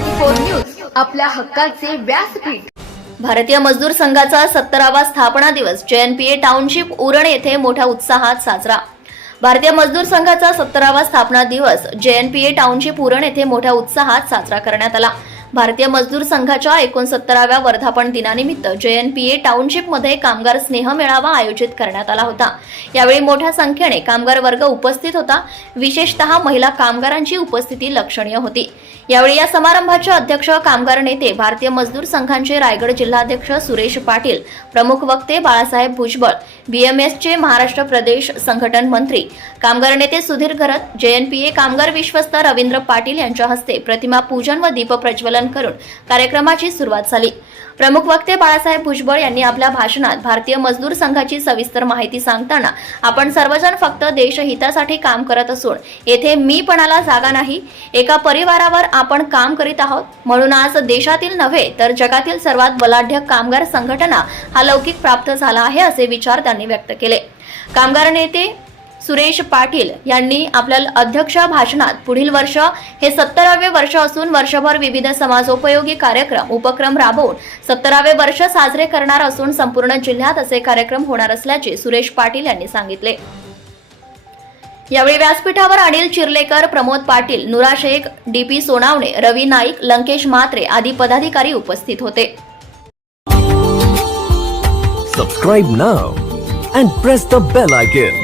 Four news आपल्या हक्काचे व्यासपीठ. भारतीय मजदूर संघाचा सत्तरावा स्थापना दिवस जेएनपीए टाउनशिप उरण येथे मोठ्या उत्साहात साजरा. भारतीय मजदूर संघाचा सत्तरावा स्थापना दिवस जेएनपीए टाउनशिप उरण येथे मोठ्या उत्साहात साजरा करण्यात आला. भारतीय मजदूर संघाच्या एकोणसत्तराव्या वर्धापन दिनानिमित्त जेएनपीए टाउनशिपमध्ये कामगार स्नेह मेळावा आयोजित करण्यात आला होता. यावेळी मोठ्या संख्येने कामगार वर्ग उपस्थित होता. विशेषतः महिला कामगारांची उपस्थिती लक्षणीय होती. यावेळी या समारंभाचे अध्यक्ष कामगार नेते भारतीय मजदूर संघांचे रायगड जिल्हाध्यक्ष सुरेश पाटील प्रमुख वक्ते बाळासाहेब भुजबळ बीएमएसचे महाराष्ट्र प्रदेश संघटन मंत्री कामगार नेते सुधीर घरत जेएनपीए कामगार विश्वस्त रवींद्र पाटील यांच्या हस्ते प्रतिमा पूजन व दीप प्रज्वलन करून कार्यक्रमाची सुरुवात झाली. प्रमुख वक्ते बाळासाहेब भुजबळ यांनी आपल्या भाषणात भारतीय मजदूर संघाची सविस्तर माहिती सांगताना आपण सर्वजण फक्त देशहितासाठी काम करत असून येथे मीपणाला जागा नाही. एका परिवारावर आपण काम करीत आहोत. म्हणून आज देशातील नव्हे तर जगातील सर्वात बलाढ्य कामगार संघटना हा लौकिक प्राप्त झाला आहे असे विचार त्यांनी व्यक्त केले. कामगार नेते सुरेश पाटील यांनी आपल्या अध्यक्ष भाषणात पुढील वर्ष हे सत्तरावे वर्ष असून वर्षभर विविध समाजोपयोगी कार्यक्रम उपक्रम राबवून सत्तरावे वर्ष साजरे करणार असून संपूर्ण जिल्ह्यात असे कार्यक्रम होणार असल्याचे सुरेश पाटील यांनी सांगितले. यावेळी व्यासपीठावर अनिल चिरलेकर प्रमोद पाटील नुरा शेख डीपी सोनावणे रवी नाईक लंकेश म्हात्रे आदी पदाधिकारी उपस्थित होते. Subscribe now and press the bell icon